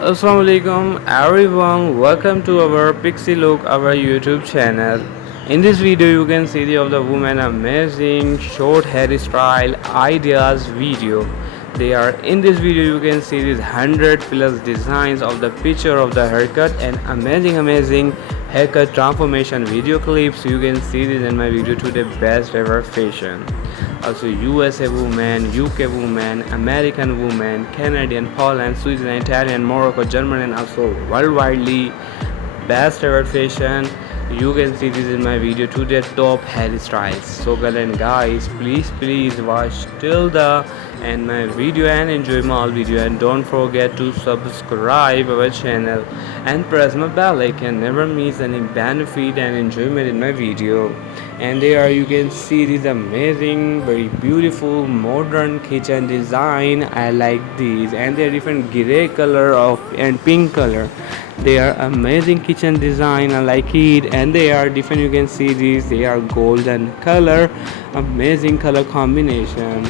Assalamualaikum everyone, welcome to our Pixie Look, our YouTube channel. In this video you can see the of the woman amazing short hairstyle ideas video. They are in this video you can see these 100 plus designs of the picture of the haircut and amazing haircut transformation video clips. You can see this in my video to the best ever fashion. Also USA woman, UK woman, American woman, Canadian, Poland, Switzerland, Italian, Morocco, German, and also worldwidely best ever fashion. You can see this in my video to the top hairstyles. So girl and guys, please watch till the end my video and enjoy my all video, and don't forget to subscribe our channel and press my bell icon. Never miss any benefit and enjoyment in my video. And there you can see this amazing, very beautiful modern kitchen design. I like these, and they're different gray color of and pink color. They are amazing kitchen design. I like it, and they are different. You can see these. They are golden color, amazing color combination,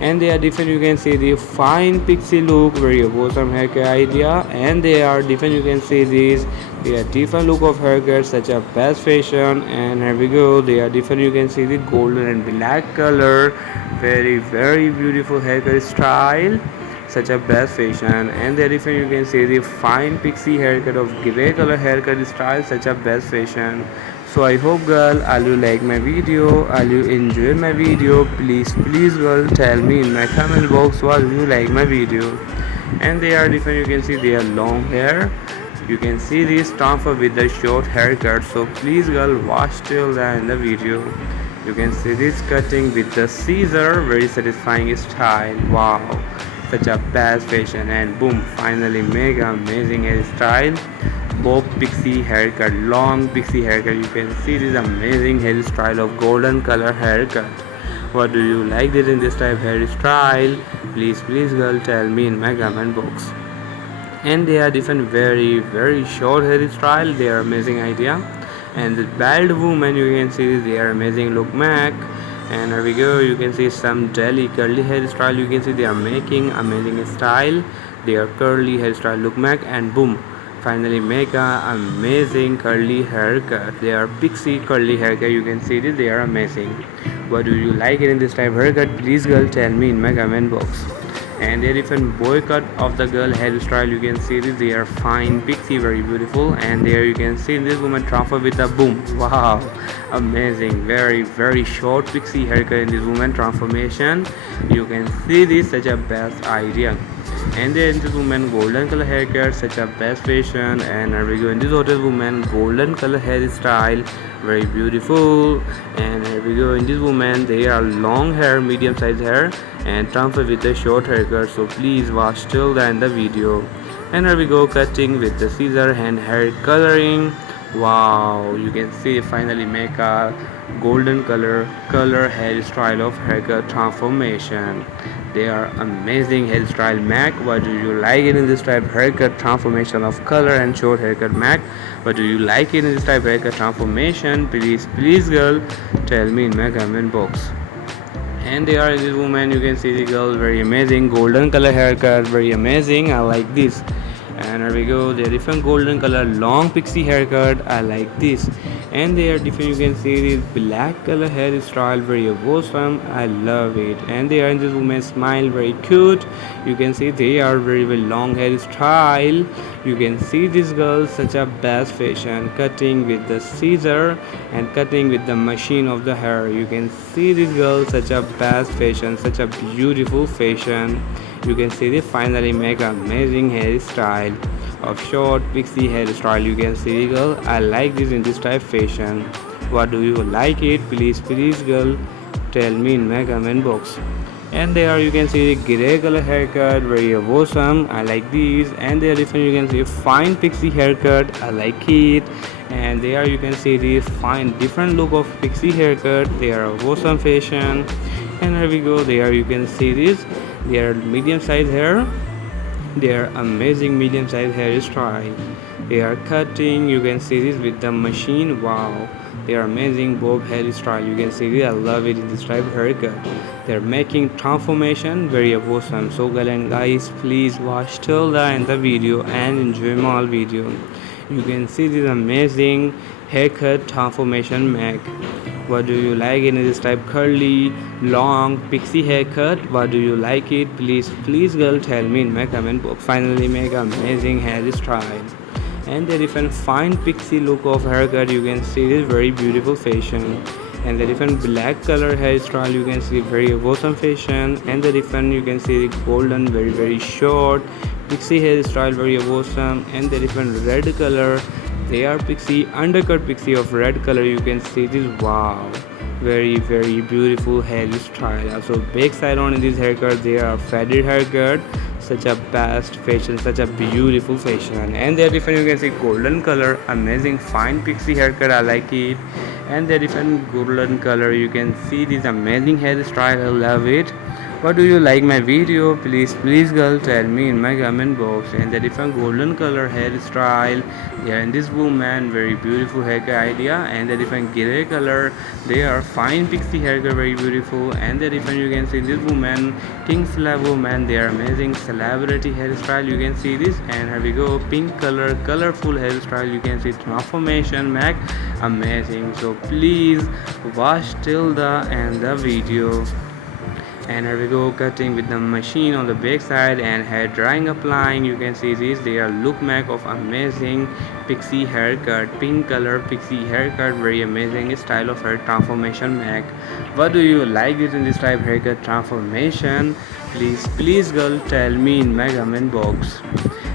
and they are different. You can see the fine pixie look, very awesome haircut idea, and they are different. You can see these. They are different look of haircut, such a best fashion, and here we go. They are different. You can see the golden and black color, very beautiful haircut style, such a best fashion. And there if you can see the fine pixie haircut of gray color haircut style, such a best fashion. So I hope girl all you like my video, all you enjoy my video. Please girl tell me in my comment box what you like my video. And they are different. You can see they are long hair. You can see this transfer with the short haircut. So please girl watch till the end of the video. You can see this cutting with the scissor, very satisfying style. Wow, such a best fashion. And boom, finally make amazing hairstyle. Bob pixie haircut, long pixie haircut. You can see this amazing hairstyle of golden color haircut. What do you like this in this type hairstyle? Please girl tell me in my comment box. And they are different, very short hairstyle. They are amazing idea. And the bald woman, you can see they are amazing look mac. And here we go. You can see some jelly curly hairstyle. You can see they are making amazing style. They are curly hairstyle look mac, and boom, finally make a amazing curly haircut. They are pixie curly haircut. You can see this. They are amazing. What do you like it in this type of haircut? Please girl tell me in my comment box. And there is a boy cut of the girl hairstyle. You can see this. They are fine pixie, very beautiful. And there you can see this woman transfer with a boom. Wow, amazing, very short pixie haircut in this woman transformation. You can see this, such a best idea. And then this woman golden color haircut, such a best fashion. And here we go in this hotel woman golden color hairstyle, very beautiful. And here we go in this woman, they are long hair, medium size hair, and transfer with a short haircut. So please watch till the end of the video. And here we go cutting with the scissor and hair coloring. Wow, you can see finally make a golden color hairstyle of haircut transformation. They are amazing hairstyle mac. What do you like it in this type haircut transformation of color and short haircut mac? What do you like it in this type haircut transformation? Please girl tell me in my comment box. And they are in this woman, you can see the girl, very amazing golden color haircut, very amazing. I like this. And here we go, they are different golden color long pixie haircut. I like this. And they are different. You can see this black color hairstyle, very awesome. I love it. And they are in this woman smile, very cute. You can see they are very long hairstyle. You can see this girl, such a best fashion, cutting with the scissor and cutting with the machine of the hair. You can see this girl, such a best fashion, such a beautiful fashion. You can see they finally make amazing hairstyle of short pixie hairstyle. You can see girl, I like this in this type fashion. What do you like it? Please girl tell me in my comment box. And there you can see the gray color haircut, very awesome. I like these. And there different, you can see fine pixie haircut. I like it. And there you can see the fine different look of pixie haircut. They are awesome fashion. And here we go, there you can see this. They are medium size hair. They are amazing medium size hairstyle. They are cutting, you can see this with the machine. Wow, They are amazing bob hairstyle. You can see I love it in this type of haircut. They're making transformation very awesome. So girl and guys, please watch till the end of the video and enjoy my all video. You can see this amazing haircut transformation make. What do you like in this type curly long pixie haircut? What do you like it? Please girl tell me in my comment box. Finally make amazing hairstyle and the different fine pixie look of haircut. You can see this very beautiful fashion and the different black color hairstyle. You can see very awesome fashion and the different you can see the golden very short pixie hairstyle very awesome and the different red color. They are pixie undercut pixie of red color. You can see this wow very beautiful hairstyle. Also back side on in this haircut they are faded haircut, such a best fashion, such a beautiful fashion and they're different. You can see golden color amazing fine pixie haircut. I like it and they're different golden color. You can see this amazing hairstyle. I love it. What do you like my video? Please girl tell me in my comment box. And the different golden color hairstyle there in this woman very beautiful haircut idea and the different gray color. They are fine pixie haircut very beautiful and the different you can see this woman king celeb woman. They are amazing celebrity hairstyle. You can see this and here we go pink color colorful hairstyle. You can see transformation mac amazing. So please watch till the end the video. And here we go cutting with the machine on the back side and hair drying applying. You can see this they are look back of amazing pixie haircut pink color pixie haircut very amazing style of hair transformation mac. What do you like it in this type haircut transformation? Please girl tell me in my comment box.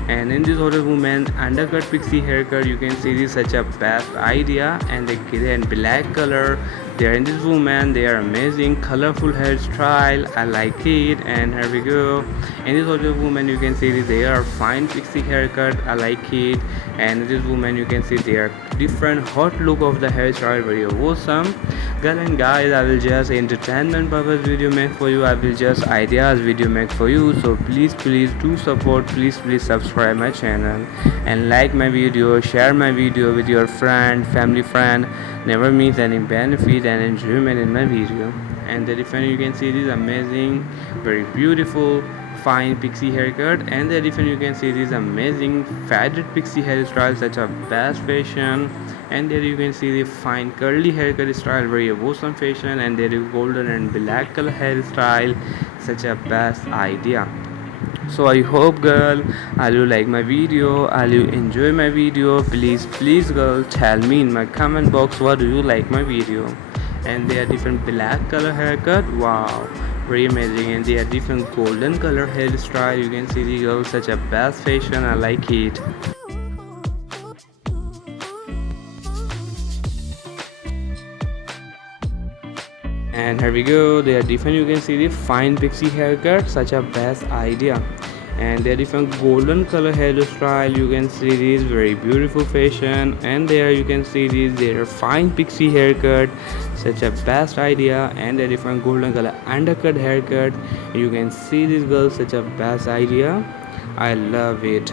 And in this other woman undercut pixie haircut you can see this such a best idea and the gray and black color. They are in this woman. They are amazing colorful hairstyle. I like it and here we go. In this other woman you can see they are fine pixie haircut. I like it and in this woman you can see they are different hot look of the hairstyle very awesome. Girl and guys, I will just entertainment purpose video make for you. I will just ideas video make for you. So please do support. Please subscribe my channel and like my video, share my video with your friend family friend. Never miss any benefit and enjoyment in my video. And the different you can see this amazing very beautiful fine pixie haircut and the different you can see this amazing faded pixie hairstyle such a best fashion and there you can see the fine curly haircut style very awesome fashion and there is golden and black color hairstyle such a best idea. So I hope girl will you like my video, will you enjoy my video. Please girl tell me in my comment box what do you like my video. And they are different black color haircut wow very amazing and they are different golden color hairstyle. You can see the girl such a best fashion. I like it. And here we go they are different. You can see the fine pixie haircut such a best idea and they're different golden color hairstyle. You can see this very beautiful fashion and there you can see this their fine pixie haircut such a best idea and a different golden color undercut haircut. You can see this girl such a best idea. I love it.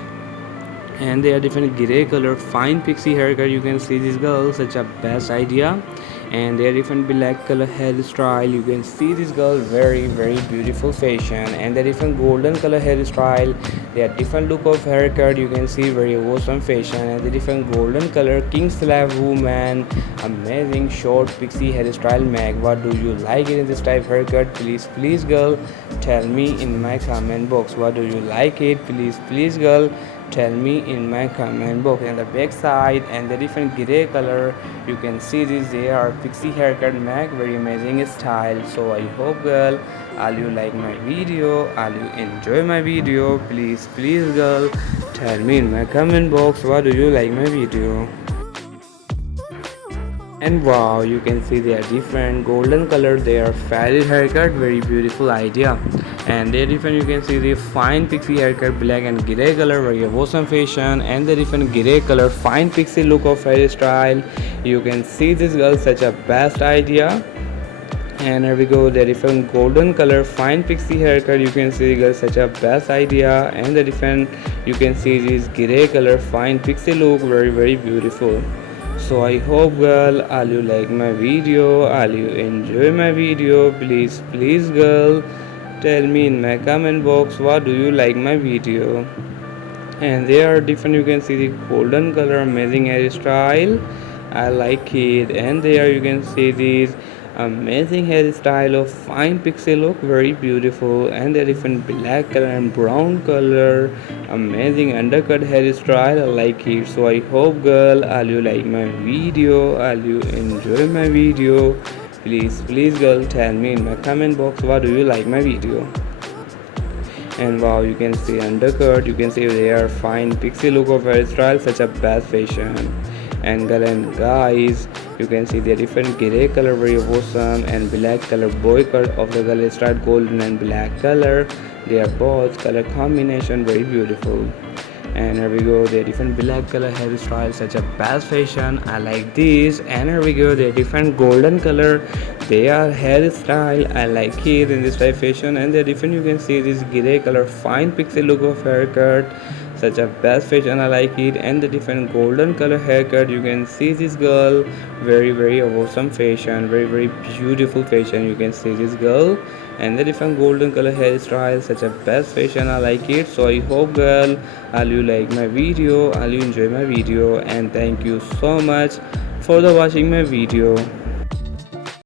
And they are different gray color fine pixie haircut. You can see this girl such a best idea and they are different black color hairstyle. You can see this girl very beautiful fashion and the different golden color hairstyle. They are different look of haircut. You can see very awesome fashion and the different golden color king slab woman amazing short pixie hairstyle mag. What do you like it in this type haircut? Please girl tell me in my comment box what do you like it. Please girl tell me in my comment box. And the back side and the different gray color you can see this they are pixie haircut mag very amazing style. So I hope girl will you like my video, will you enjoy my video. Please girl tell me in my comment box what do you like my video. And wow you can see they are different golden color. They are faded haircut very beautiful idea and they're different. You can see the fine pixie haircut black and gray color very awesome fashion and the different gray color fine pixie look of hairstyle. You can see this girl such a best idea and here we go the different golden color fine pixie haircut. You can see girl such a best idea and the different you can see this gray color fine pixie look very beautiful. So I hope girl all you like my video, all you enjoy my video. Please girl, tell me in my comment box what do you like my video. And there are different, you can see the golden color amazing hairstyle, I like it. And there you can see this amazing hairstyle of fine pixie look, very beautiful. And the different black color and brown color amazing undercut hairstyle, I like it. So I hope girl all you like my video, all you enjoy my video. Please girl, tell me in my comment box what do you like my video. And wow, you can see undercut, you can see they are fine pixie look of hairstyle, such a best fashion. And girl and guys, you can see the different gray color, very awesome. And black color boy cut of the girl style, golden and black color, they are both color combination, very beautiful. And here we go, the different black color hairstyle, such a best fashion, I like this. And here we go, the different golden color, they are hairstyle, I like it in this type fashion. And the different, you can see this gray color fine pixie look of haircut, such a best fashion, I like it. And the different golden color haircut, you can see this girl, very awesome fashion, very beautiful fashion, you can see this girl. And the different golden color hairstyle, such a best fashion, I like it. So I hope girl all you like my video, all you enjoy my video. And thank you so much for the watching my video.